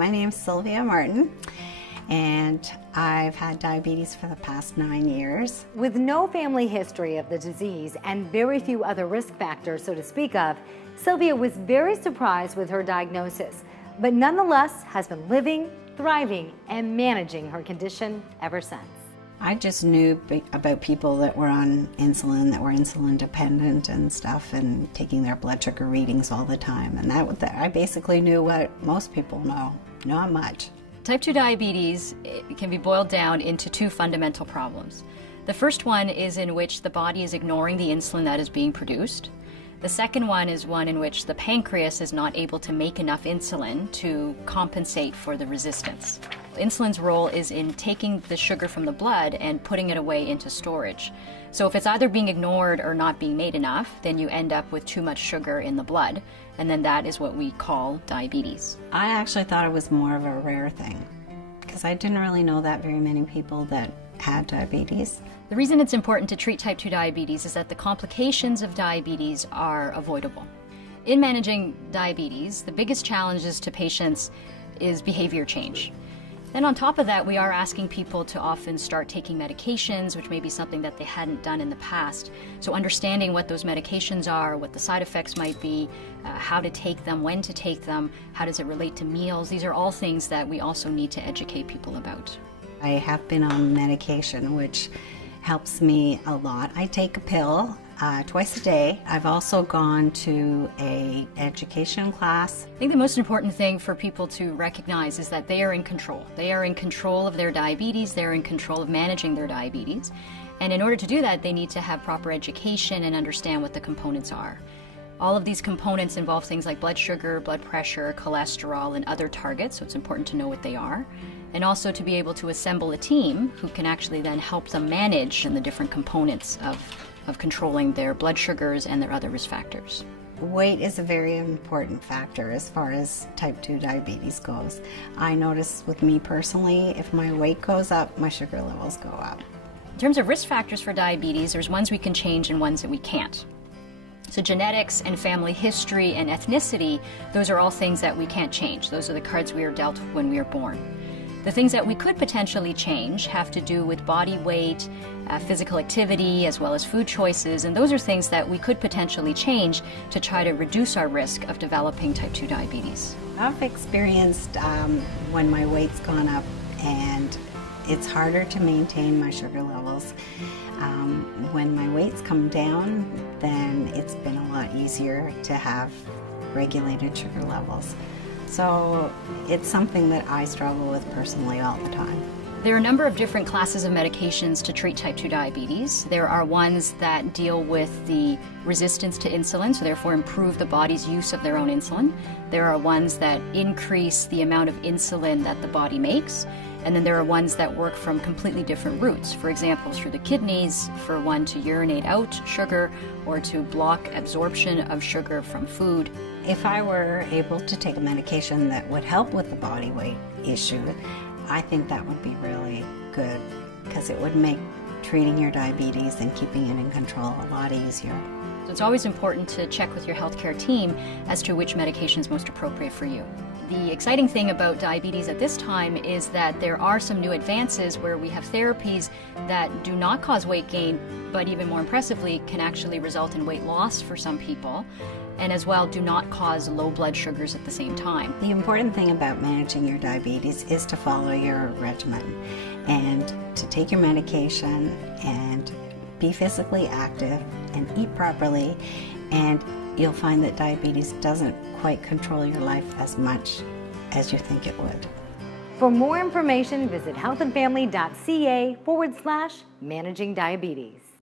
My name's Sylvia Martin, and I've had diabetes for the past 9 years. With no family history of the disease and very few other risk factors, so to speak of, Sylvia was very surprised with her diagnosis, but nonetheless has been living, thriving, and managing her condition ever since. I just knew about people that were on insulin, that were insulin dependent and stuff, and taking their blood sugar readings all the time. And I basically knew what most people know, not much. Type 2 diabetes can be boiled down into two fundamental problems. The first one is in which the body is ignoring the insulin that is being produced. The second one is one in which the pancreas is not able to make enough insulin to compensate for the resistance. Insulin's role is in taking the sugar from the blood and putting it away into storage. So if it's either being ignored or not being made enough, then you end up with too much sugar in the blood, and then that is what we call diabetes. I actually thought it was more of a rare thing, because I didn't really know that very many people that had diabetes. The reason it's important to treat type 2 diabetes is that the complications of diabetes are avoidable. In managing diabetes, the biggest challenges to patients is behavior change. Then on top of that, we are asking people to often start taking medications, which may be something that they hadn't done in the past. So understanding what those medications are, what the side effects might be, how to take them, when to take them, how does it relate to meals, these are all things that we also need to educate people about. I have been on medication, which helps me a lot. I take a pill twice a day. I've also gone to an education class. I think the most important thing for people to recognize is that they are in control. They are in control of their diabetes, they're in control of managing their diabetes. And in order to do that, they need to have proper education and understand what the components are. All of these components involve things like blood sugar, blood pressure, cholesterol, and other targets, so it's important to know what they are. And also to be able to assemble a team who can actually then help them manage the different components of controlling their blood sugars and their other risk factors. Weight is a very important factor as far as type 2 diabetes goes. I notice with me personally, if my weight goes up, my sugar levels go up. In terms of risk factors for diabetes, there's ones we can change and ones that we can't. So genetics and family history and ethnicity, those are all things that we can't change. Those are the cards we are dealt when we are born. The things that we could potentially change have to do with body weight, physical activity, as well as food choices, and those are things that we could potentially change to try to reduce our risk of developing type 2 diabetes. I've experienced when my weight's gone up and it's harder to maintain my sugar levels. When my weight's come down, then it's been a lot easier to have regulated sugar levels. So it's something that I struggle with personally all the time. There are a number of different classes of medications to treat type 2 diabetes. There are ones that deal with the resistance to insulin, so therefore improve the body's use of their own insulin. There are ones that increase the amount of insulin that the body makes. And then there are ones that work from completely different routes. For example, through the kidneys, for one to urinate out sugar or to block absorption of sugar from food. If I were able to take a medication that would help with the body weight issue, I think that would be really good, because it would make treating your diabetes and keeping it in control a lot easier. So it's always important to check with your healthcare team as to which medication is most appropriate for you. The exciting thing about diabetes at this time is that there are some new advances where we have therapies that do not cause weight gain, but even more impressively can actually result in weight loss for some people, and as well do not cause low blood sugars at the same time. The important thing about managing your diabetes is to follow your regimen and to take your medication and be physically active and eat properly, and you'll find that diabetes doesn't quite control your life as much as you think it would. For more information, visit healthandfamily.ca/managing diabetes.